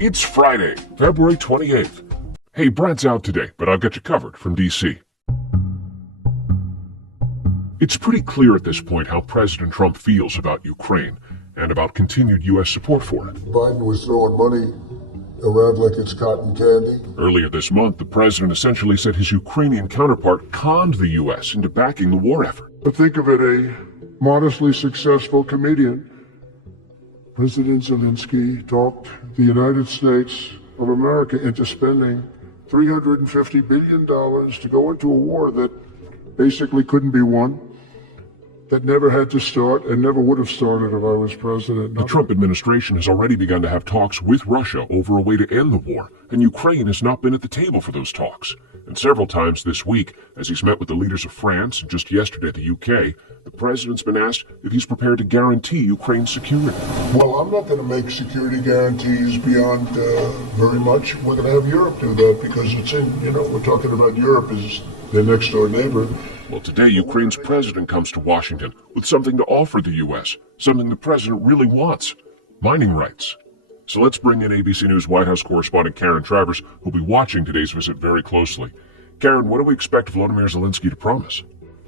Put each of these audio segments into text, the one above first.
It's Friday, February 28th. Hey, Brad's out today, but I've got you covered from D.C. It's pretty clear at this point how President Trump feels about Ukraine and about continued U.S. support for it. Biden was throwing money around like it's cotton candy. Earlier this month, the president essentially said his Ukrainian counterpart conned the U.S. into backing the war effort. But think of it, a modestly successful comedian. President Zelensky talked the United States of America into spending $350 billion to go into a war that basically couldn't be won, that never had to start and never would have started if I was president. The Trump administration has already begun to have talks with Russia over a way to end the war, and Ukraine has not been at the table for those talks. And several times this week, as he's met with the leaders of France and just yesterday the UK, the president's been asked if he's prepared to guarantee Ukraine's security. Well, I'm not going to make security guarantees beyond very much. We're going to have Europe do that because it's we're talking about Europe as their next door neighbor. Well, today, Ukraine's president comes to Washington with something to offer the U.S., something the president really wants: mining rights. So let's bring in ABC News White House correspondent Karen Travers, who'll be watching today's visit very closely. Karen, what do we expect Volodymyr Zelensky to promise?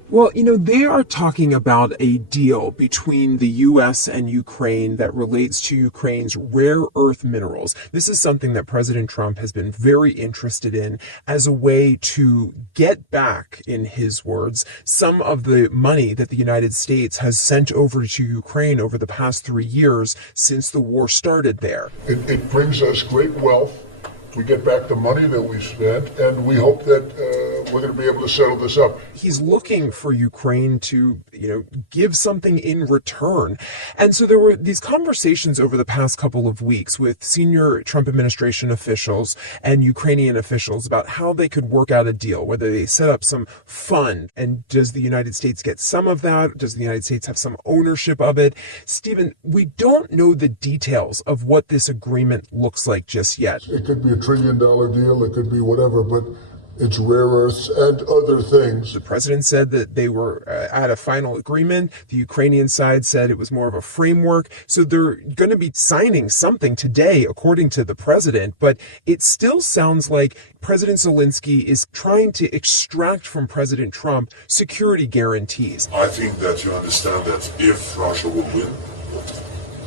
Well, they are talking about a deal between the U.S. and Ukraine that relates to Ukraine's rare earth minerals. This is something that President Trump has been very interested in as a way to get back, in his words, some of the money that the United States has sent over to Ukraine over the past 3 years since the war started there. It brings us great wealth. We get back the money that we spent, and we hope that we're going to be able to settle this up. He's looking for Ukraine to, give something in return. And so there were these conversations over the past couple of weeks with senior Trump administration officials and Ukrainian officials about how they could work out a deal, whether they set up some fund, and does the United States get some of that? Does the United States have some ownership of it? Stephen, we don't know the details of what this agreement looks like just yet. It could be $1 trillion deal, it could be whatever, but it's rare earths and other things. The president said that they were at a final agreement. The Ukrainian side said it was more of a framework. So they're going to be signing something today, according to the president. But it still sounds like President Zelensky is trying to extract from President Trump security guarantees. I think that you understand that if Russia will win,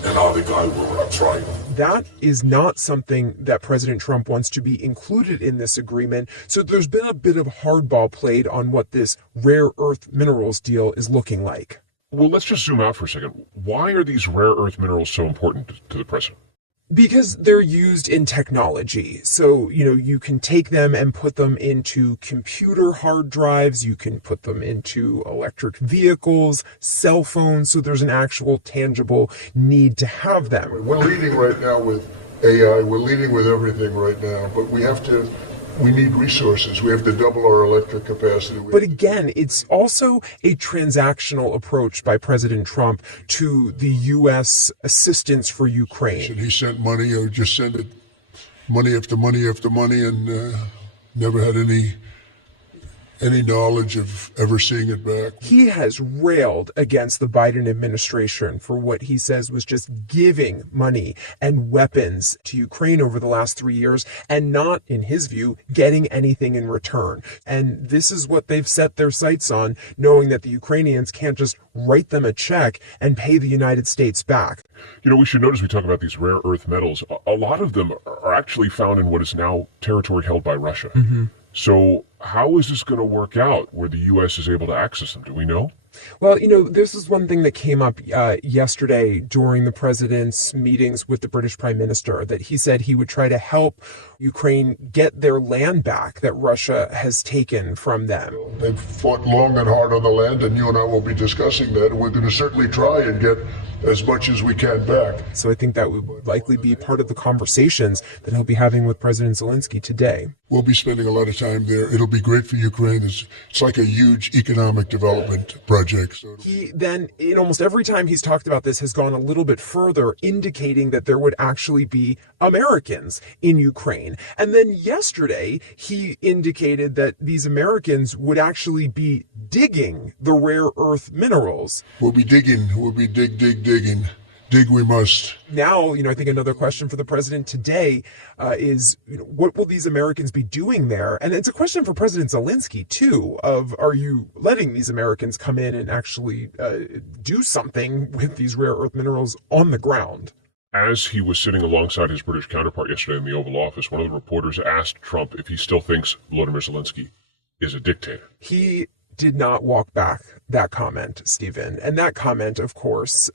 another guy will try. That is not something that President Trump wants to be included in this agreement. So there's been a bit of hardball played on what this rare earth minerals deal is looking like. Well, let's just zoom out for a second. Why are these rare earth minerals so important to the president? Because they're used in technology. So, you can take them and put them into computer hard drives. You can put them into electric vehicles, cell phones. So there's an actual tangible need to have them. We're leading right now with AI. We're leading with everything right now, but we need resources. We have to double our electric capacity. But again, it's also a transactional approach by President Trump to the U.S. assistance for Ukraine. He sent money, or just sent it, money after money after money, and never had any knowledge of ever seeing it back. He has railed against the Biden administration for what he says was just giving money and weapons to Ukraine over the last 3 years and not, in his view, getting anything in return. And this is what they've set their sights on, knowing that the Ukrainians can't just write them a check and pay the United States back. We should notice we talk about these rare earth metals. A lot of them are actually found in what is now territory held by Russia. Mm-hmm. So how is this going to work out where the U.S. is able to access them? Do we know? Well, this is one thing that came up yesterday during the president's meetings with the British Prime Minister, that he said he would try to help Ukraine get their land back that Russia has taken from them. They've fought long and hard on the land, and you and I will be discussing that. And we're going to certainly try and get as much as we can back. So I think that would likely be part of the conversations that he'll be having with President Zelensky today. We'll be spending a lot of time there. It'll be great for Ukraine. It's like a huge economic development project. So he then, in almost every time he's talked about this, has gone a little bit further, indicating that there would actually be Americans in Ukraine. And then yesterday, he indicated that these Americans would actually be digging the rare earth minerals. We'll be digging. We'll be digging dig we must. Now, I think another question for the president today is, what will these Americans be doing there? And it's a question for President Zelensky, too, of are you letting these Americans come in and actually do something with these rare earth minerals on the ground? As he was sitting alongside his British counterpart yesterday in the Oval Office, one of the reporters asked Trump if he still thinks Volodymyr Zelensky is a dictator. He did not walk back that comment, Stephen. And that comment, of course,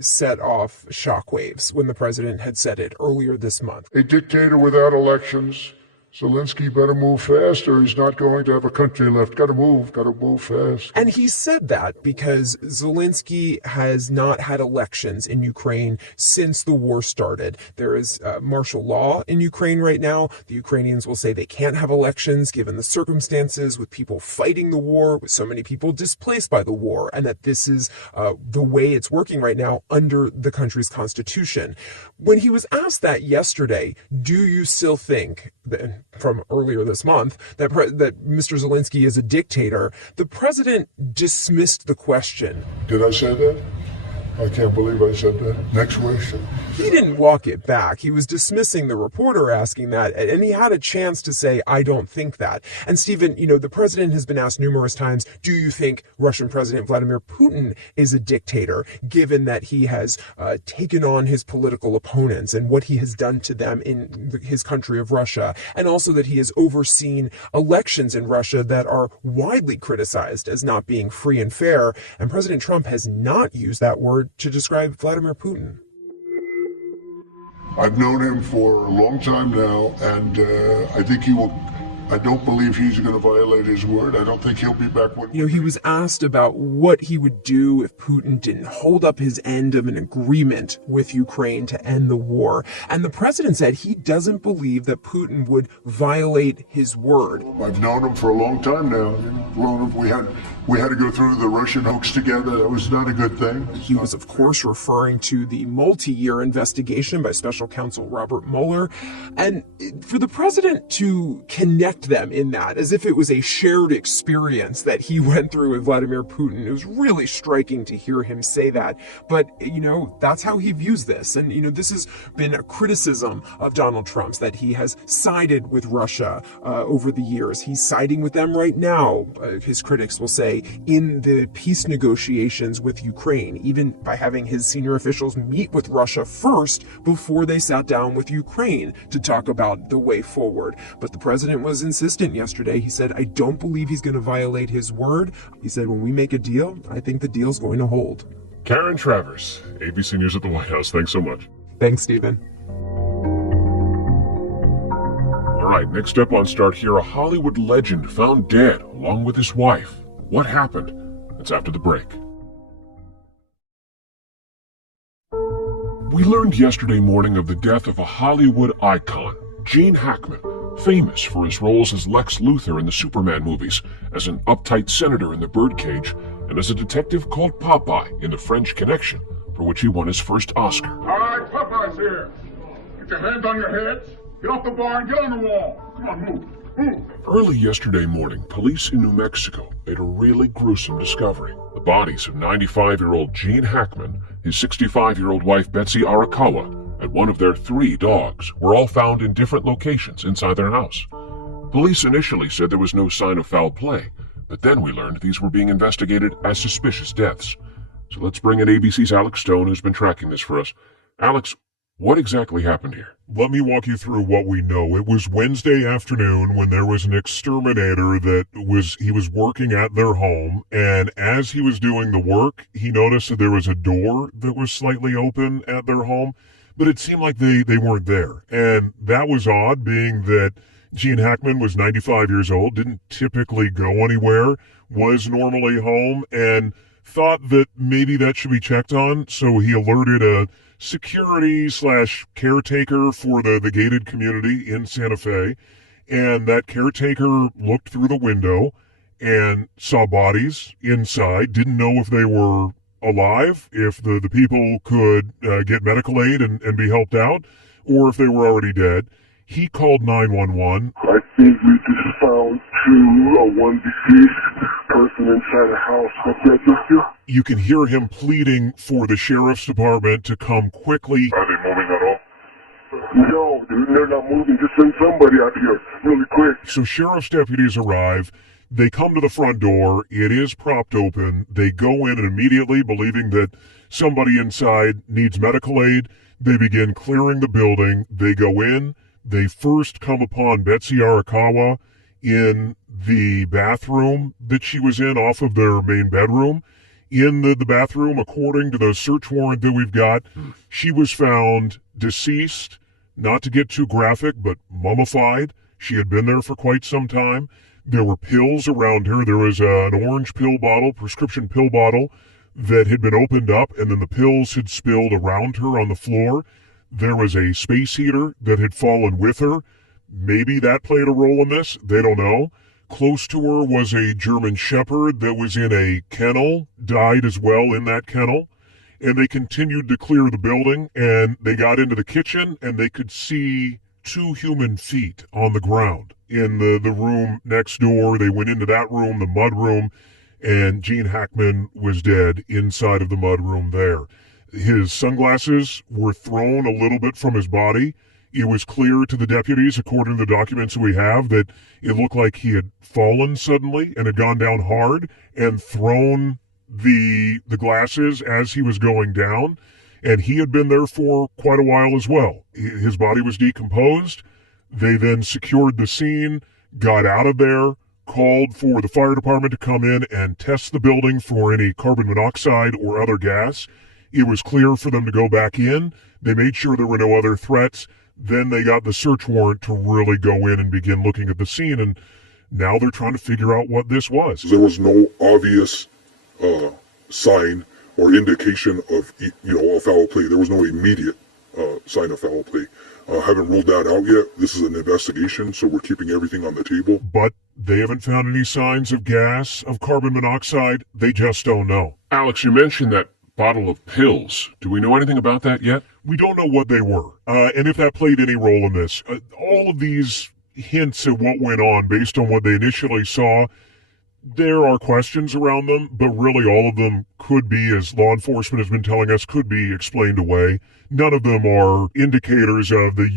set off shockwaves when the president had said it earlier this month. A dictator without elections. Zelensky better move fast or he's not going to have a country left. Gotta move fast. And he said that because Zelensky has not had elections in Ukraine since the war started. There is martial law in Ukraine right now. The Ukrainians will say they can't have elections given the circumstances with people fighting the war, with so many people displaced by the war, and that this is the way it's working right now under the country's constitution. When he was asked that yesterday, do you still think that, from earlier this month, that Mr. Zelensky is a dictator, the president dismissed the question. Did I say that? I can't believe I said that. Next question. He didn't walk it back. He was dismissing the reporter asking that, and he had a chance to say, I don't think that. And Stephen, the president has been asked numerous times, do you think Russian President Vladimir Putin is a dictator, given that he has taken on his political opponents and what he has done to them in his country of Russia, and also that he has overseen elections in Russia that are widely criticized as not being free and fair. And President Trump has not used that word to describe Vladimir Putin. I've known him for a long time now, and I think I don't believe he's going to violate his word. I don't think he'll be back when... He was asked about what he would do if Putin didn't hold up his end of an agreement with Ukraine to end the war. And the president said he doesn't believe that Putin would violate his word. I've known him for a long time now. We had to go through the Russian hoax together. That was not a good thing. He was, of course, referring to the multi-year investigation by special counsel Robert Mueller. And for the president to connect them in that, as if it was a shared experience that he went through with Vladimir Putin, it was really striking to hear him say that. But, that's how he views this. And, this has been a criticism of Donald Trump's, that he has sided with Russia over the years. He's siding with them right now, his critics will say, in the peace negotiations with Ukraine, even by having his senior officials meet with Russia first before they sat down with Ukraine to talk about the way forward. But the president was insistent yesterday. He said, I don't believe he's going to violate his word. He said, when we make a deal, I think the deal's going to hold. Karen Travers, ABC News at the White House. Thanks so much. Thanks, Stephen. All right, next up on Start Here, a Hollywood legend found dead along with his wife. What happened? That's after the break. We learned yesterday morning of the death of a Hollywood icon, Gene Hackman, famous for his roles as Lex Luthor in the Superman movies, as an uptight senator in The Birdcage, and as a detective called Popeye in The French Connection, for which he won his first Oscar. All right, Popeye's here. Get your hands on your heads. Get off the bar and get on the wall. Come on, move. Early yesterday morning, police in New Mexico made a really gruesome discovery. The bodies of 95-year-old Gene Hackman, his 65-year-old wife Betsy Arakawa, and one of their 3 dogs were all found in different locations inside their house. Police initially said there was no sign of foul play, but then we learned these were being investigated as suspicious deaths. So let's bring in ABC's Alex Stone, who's been tracking this for us. Alex, what exactly happened here? Let me walk you through what we know. It was Wednesday afternoon when there was an exterminator he was working at their home, and as he was doing the work, he noticed that there was a door that was slightly open at their home, but it seemed like they weren't there. And that was odd, being that Gene Hackman was 95 years old, didn't typically go anywhere, was normally home, and thought that maybe that should be checked on, so he alerted a security/caretaker for the gated community in Santa Fe, and that caretaker looked through the window and saw bodies inside, didn't know if they were alive, if the people could get medical aid and be helped out, or if they were already dead. He called 911. I think we just found one deceased person inside the house. What's that, sister? You can hear him pleading for the sheriff's department to come quickly. Are they moving at all? No, dude, they're not moving. Just send somebody out here really quick. So sheriff's deputies arrive. They come to the front door. It is propped open. They go in and immediately, believing that somebody inside needs medical aid, they begin clearing the building. They go in. They first come upon Betsy Arakawa in the bathroom that she was in off of their main bedroom. In the bathroom, according to the search warrant that we've got, she was found deceased, not to get too graphic, but mummified. She had been there for quite some time. There were pills around her. There was an orange pill bottle, prescription pill bottle, that had been opened up, and then the pills had spilled around her on the floor. There was a space heater that had fallen with her. Maybe that played a role in this. They don't know. Close to her was a German Shepherd that was in a kennel, died as well in that kennel. And they continued to clear the building, and they got into the kitchen, and they could see 2 human feet on the ground in the room next door. They went into that room, the mud room, and Gene Hackman was dead inside of the mud room there. His sunglasses were thrown a little bit from his body. It was clear to the deputies, according to the documents we have, that it looked like he had fallen suddenly and had gone down hard and thrown the glasses as he was going down. And he had been there for quite a while as well. His body was decomposed. They then secured the scene, got out of there, called for the fire department to come in and test the building for any carbon monoxide or other gas. It was clear for them to go back in. They made sure there were no other threats. Then they got the search warrant to really go in and begin looking at the scene, and now they're trying to figure out what this was. There was no obvious sign or indication of, a foul play. There was no immediate sign of foul play. Haven't ruled that out yet. This is an investigation, so we're keeping everything on the table. But they haven't found any signs of gas, of carbon monoxide. They just don't know. Alex, you mentioned that bottle of pills. Do we know anything about that yet? We don't know what they were, and if that played any role in this. All of these hints at what went on based on what they initially saw, there are questions around them, but really all of them could be, as law enforcement has been telling us, could be explained away. None of them are indicators of the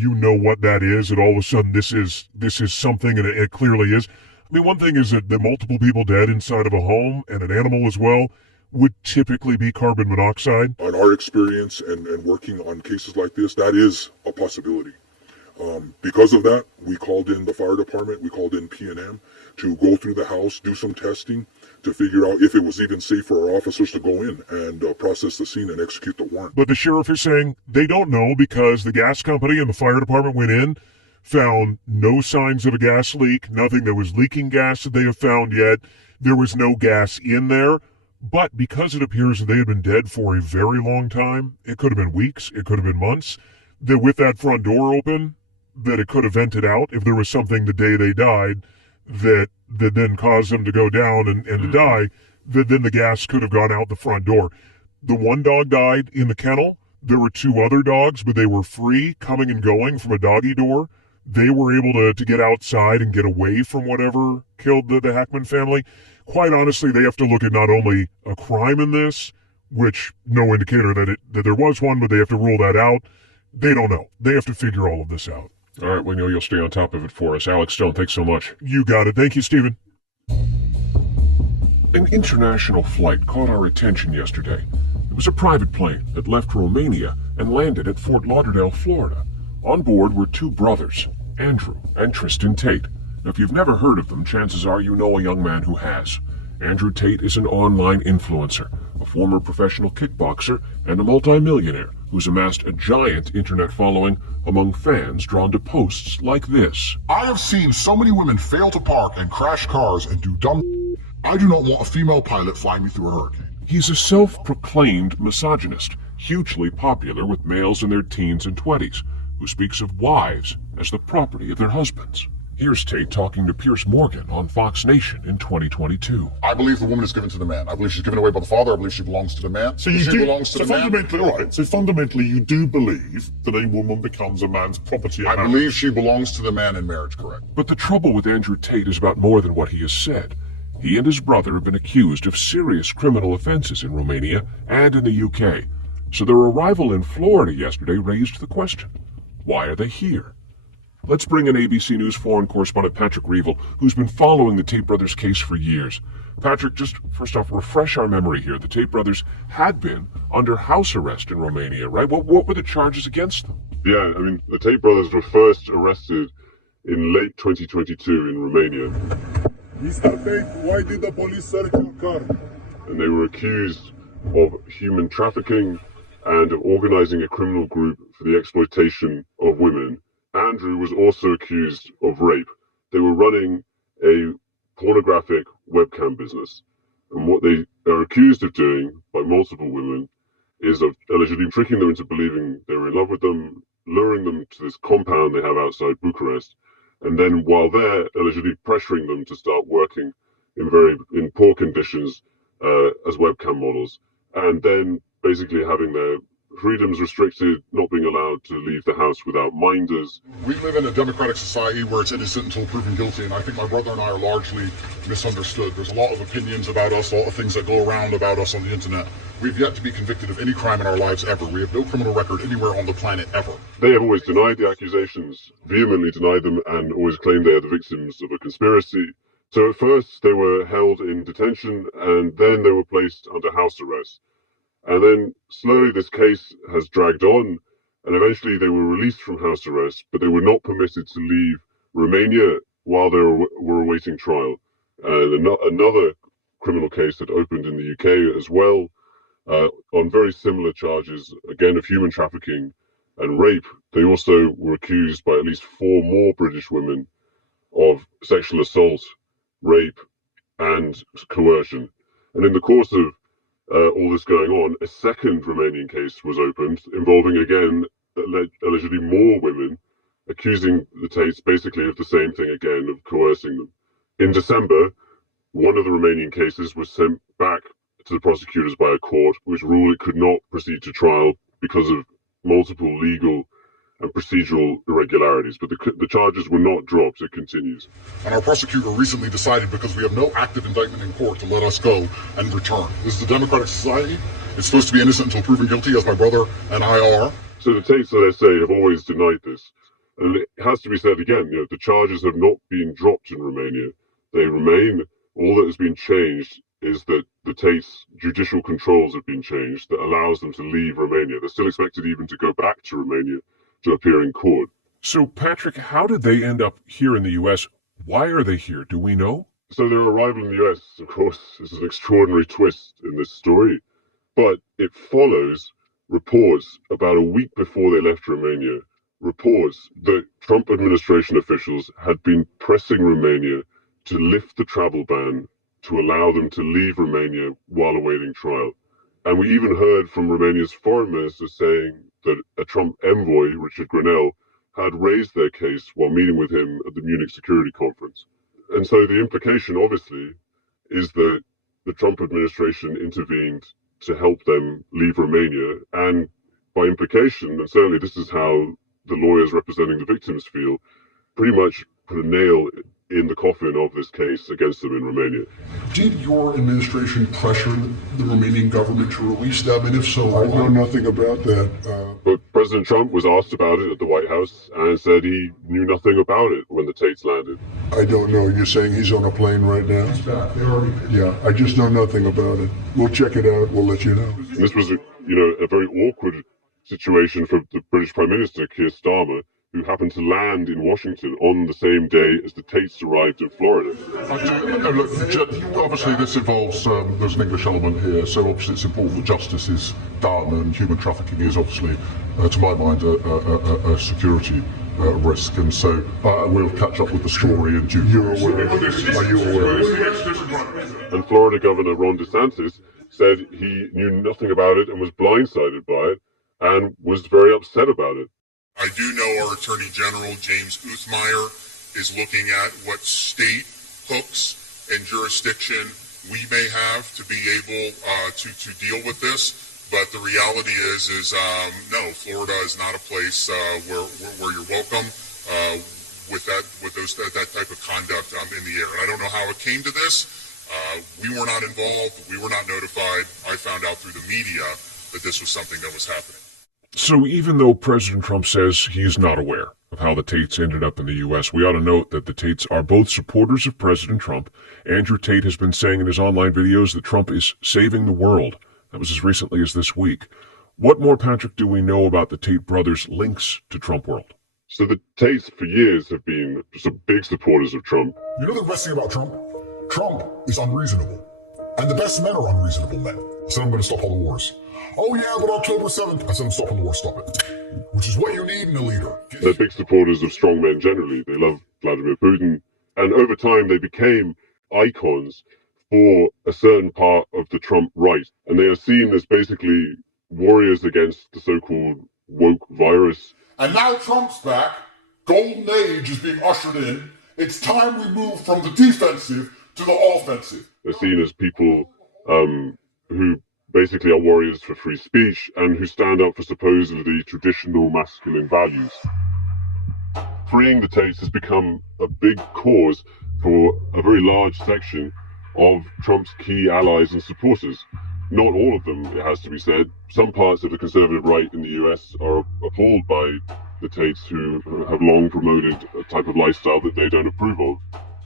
what that is, and all of a sudden this is something, and it clearly is. I mean, one thing is that the multiple people dead inside of a home, and an animal as well, would typically be carbon monoxide. On our experience and working on cases like this, that is a possibility. Because of that, we called in the fire department, we called in P&M to go through the house, do some testing to figure out if it was even safe for our officers to go in and process the scene and execute the warrant. But the sheriff is saying they don't know because the gas company and the fire department went in, found no signs of a gas leak, nothing that was leaking gas that they have found yet. There was no gas in there. But because it appears that they had been dead for a very long time, it could have been weeks, it could have been months, that with that front door open, that it could have vented out if there was something the day they died that then caused them to go down and to die, that then the gas could have gone out the front door. The one dog died in the kennel. There were 2 other dogs, but they were free, coming and going from a doggy door. They were able to get outside and get away from whatever killed the Hackman family. Quite honestly, they have to look at not only a crime in this, which no indicator that there was one, but they have to rule that out. They don't know. They have to figure all of this out. All right, we know you'll stay on top of it for us. Alex Stone, thanks so much. You got it. Thank you, Stephen. An international flight caught our attention yesterday. It was a private plane that left Romania and landed at Fort Lauderdale, Florida. On board were 2 brothers, Andrew and Tristan Tate. Now, if you've never heard of them, chances are you know a young man who has. Andrew Tate is an online influencer, a former professional kickboxer, and a multimillionaire who's amassed a giant internet following among fans drawn to posts like this. I have seen so many women fail to park and crash cars and do dumb. I do not want a female pilot flying me through a hurricane. He's a self-proclaimed misogynist, hugely popular with males in their teens and 20s, who speaks of wives as the property of their husbands. Here's Tate talking to Piers Morgan on Fox Nation in 2022. I believe the woman is given to the man. I believe she's given away by the father. I believe she belongs to the man. So you she do, belongs to so the man. fundamentally, all right. So fundamentally, you do believe that a woman becomes a man's property. I believe she belongs to the man in marriage, correct? But the trouble with Andrew Tate is about more than what he has said. He and his brother have been accused of serious criminal offenses in Romania and in the UK. So their arrival in Florida yesterday raised the question, why are they here? Let's bring in ABC News foreign correspondent Patrick Reevell, who's been following the Tate brothers case for years. Patrick, just first off, refresh our memory here. The Tate brothers had been under house arrest in Romania, right? What were the charges against them? Yeah, I mean, the Tate brothers were first arrested in late 2022 in Romania. Mr. Tate, why did the police search your car? And they were accused of human trafficking and of organizing a criminal group for the exploitation of women. Andrew was also accused of rape. They were running a pornographic webcam business. And what they are accused of doing by multiple women is of allegedly tricking them into believing they were in love with them, luring them to this compound they have outside Bucharest, and then while there, allegedly pressuring them to start working in poor conditions as webcam models, and then basically having their freedoms restricted, not being allowed to leave the house without minders. We live in a democratic society where it's innocent until proven guilty, and I think my brother and I are largely misunderstood. There's a lot of opinions about us, a lot of things that go around about us on the internet. We've yet to be convicted of any crime in our lives ever. We have no criminal record anywhere on the planet ever. They have always denied the accusations, vehemently denied them, and always claimed they are the victims of a conspiracy. So at first they were held in detention, and then they were placed under house arrest. And then slowly this case has dragged on, and eventually they were released from house arrest, but they were not permitted to leave Romania while they were awaiting trial. And another criminal case had opened in the UK as well, on very similar charges, again of human trafficking and rape. They also were accused by at least 4 more British women of sexual assault, rape, and coercion. And in the course of all this going on, a second Romanian case was opened involving, again, allegedly more women, accusing the Tates basically of the same thing again, of coercing them. In December, one of the Romanian cases was sent back to the prosecutors by a court, which ruled it could not proceed to trial because of multiple legal and procedural irregularities, but the charges were not dropped. It continues. And our prosecutor recently decided, because we have no active indictment in court, to let us go and return. This is a democratic society. It's supposed to be innocent until proven guilty, as my brother and I are. So the Tates, as I say, have always denied this. And it has to be said again, the charges have not been dropped in Romania. They remain. All that has been changed is that the Tates' judicial controls have been changed that allows them to leave Romania. They're still expected even to go back to Romania to appear in court. So, Patrick, how did they end up here in the U.S.? Why are they here? Do we know? So their arrival in the U.S., of course, is an extraordinary twist in this story, but it follows reports about a week before they left Romania, reports that Trump administration officials had been pressing Romania to lift the travel ban to allow them to leave Romania while awaiting trial. And we even heard from Romania's foreign minister saying that a Trump envoy, Richard Grenell, had raised their case while meeting with him at the Munich Security Conference. And so the implication, obviously, is that the Trump administration intervened to help them leave Romania. And by implication, and certainly this is how the lawyers representing the victims feel, pretty much put a nail in the coffin of this case against them in Romania. Did your administration pressure the Romanian government to release them? And if so, I know nothing about that. But President Trump was asked about it at the White House and said he knew nothing about it when the Tates landed. I don't know. You're saying he's on a plane right now? He's back. Yeah, I just know nothing about it. We'll check it out. We'll let you know. And this was, a very awkward situation for the British Prime Minister, Keir Starmer, who happened to land in Washington on the same day as the Tates arrived in Florida. Look, obviously this involves, there's an English element here, so obviously it's important that justice is done, and human trafficking is obviously, to my mind, a security risk, and so we'll catch up with the story in due course. You're aware? Are you aware? And Florida Governor Ron DeSantis said he knew nothing about it and was blindsided by it and was very upset about it. I do know our Attorney General, James Uthmeyer, is looking at what state hooks and jurisdiction we may have to be able to deal with this. But the reality is no, Florida is not a place where you're welcome with that type of conduct in the air. And I don't know how it came to this. We were not involved. We were not notified. I found out through the media that this was something that was happening. So even though President Trump says he is not aware of how the Tates ended up in the U.S., we ought to note that the Tates are both supporters of President Trump. Andrew Tate has been saying in his online videos that Trump is saving the world. That was as recently as this week. What more, Patrick, do we know about the Tate brothers' links to Trump World? So the Tates for years have been some big supporters of Trump. You know the best thing about Trump? Trump is unreasonable. And the best men are unreasonable men. I said I'm going to stop all the wars. Oh yeah, but October 7th, I said I'm stopping the war, stop it. Which is what you need in a leader. They're big supporters of strong men generally. They love Vladimir Putin. And over time, they became icons for a certain part of the Trump right. And they are seen as basically warriors against the so-called woke virus. And now Trump's back. Golden age is being ushered in. It's time we move from the defensive to the offensive. They're seen as people who basically are warriors for free speech and who stand up for supposedly traditional masculine values. Freeing the Tates has become a big cause for a very large section of Trump's key allies and supporters. Not all of them, it has to be said. Some parts of the conservative right in the US are appalled by the Tates, who have long promoted a type of lifestyle that they don't approve of.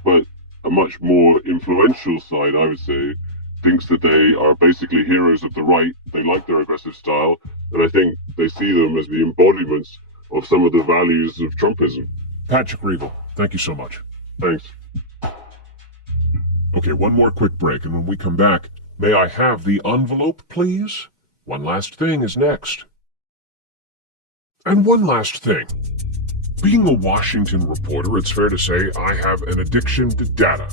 But a much more influential side, I would say, thinks that they are basically heroes of the right. They like their aggressive style, and I think they see them as the embodiments of some of the values of Trumpism. Patrick Reevell, thank you so much. Thanks. Okay, one more quick break, and when we come back, may I have the envelope, please? One last thing is next. And one last thing. Being a Washington reporter, it's fair to say I have an addiction to data.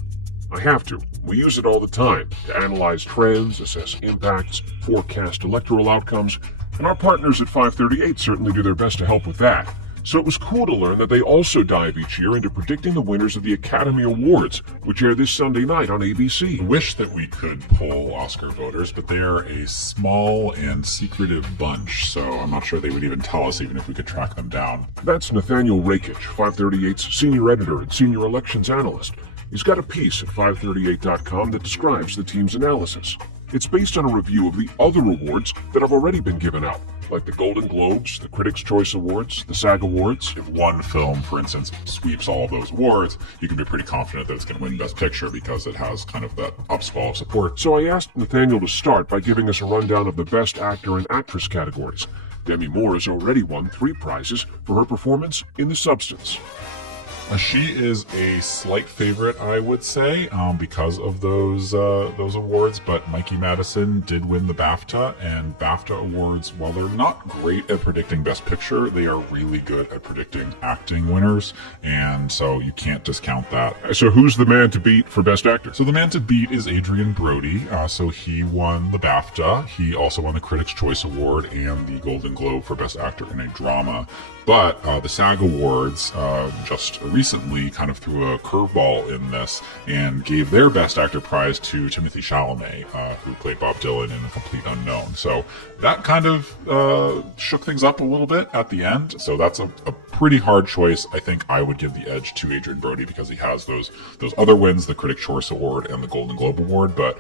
I have to. We use it all the time to analyze trends, assess impacts, forecast electoral outcomes, and our partners at 538 certainly do their best to help with that. So it was cool to learn that they also dive each year into predicting the winners of the Academy Awards, which air this Sunday night on ABC. I wish that we could poll Oscar voters, but they are a small and secretive bunch, so I'm not sure they would even tell us even if we could track them down. That's Nathaniel Rakich, 538's senior editor and senior elections analyst. He's got a piece at 538.com that describes the team's analysis. It's based on a review of the other awards that have already been given out, like the Golden Globes, the Critics' Choice Awards, the SAG Awards. If one film, for instance, sweeps all of those awards, you can be pretty confident that it's going to win Best Picture because it has kind of that upswell of support. So I asked Nathaniel to start by giving us a rundown of the Best Actor and Actress categories. Demi Moore has already won 3 prizes for her performance in The Substance. She is a slight favorite, I would say, because of those awards, but Mikey Madison did win the BAFTA, and BAFTA awards, while they're not great at predicting Best Picture, they are really good at predicting acting winners, and so you can't discount that. So who's the man to beat for Best Actor? So the man to beat is Adrian Brody, so he won the BAFTA, he also won the Critics' Choice Award and the Golden Globe for Best Actor in a Drama. But the SAG Awards just recently kind of threw a curveball in this and gave their Best Actor prize to Timothée Chalamet, who played Bob Dylan in A Complete Unknown. So that kind of shook things up a little bit at the end. So that's a pretty hard choice. I think I would give the edge to Adrian Brody because he has those other wins, the Critics' Choice Award and the Golden Globe Award, but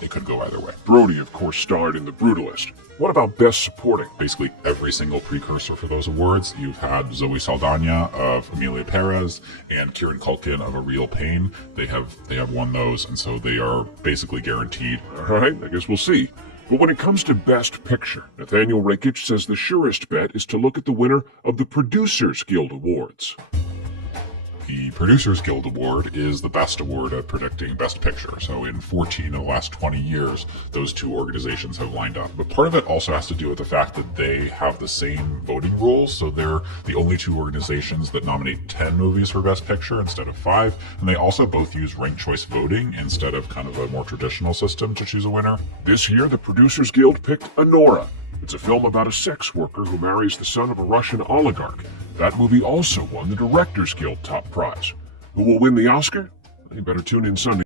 it could go either way. Brody, of course, starred in The Brutalist. What about Best Supporting? Basically every single precursor for those awards. You've had Zoe Saldana of Amelia Perez and Kieran Culkin of A Real Pain. They have won those, and so they are basically guaranteed. All right, I guess we'll see. But when it comes to Best Picture, Nathaniel Rakich says the surest bet is to look at the winner of the Producers Guild Awards. The Producers Guild Award is the best award at predicting Best Picture. So in 14 of the last 20 years, those two organizations have lined up. But part of it also has to do with the fact that they have the same voting rules. So they're the only two organizations that nominate 10 movies for Best Picture instead of 5. And they also both use ranked choice voting instead of kind of a more traditional system to choose a winner. This year, the Producers Guild picked Anora. It's a film about a sex worker who marries the son of a Russian oligarch. That movie also won the Directors Guild top prize. Who will win the Oscar? You better tune in Sunday.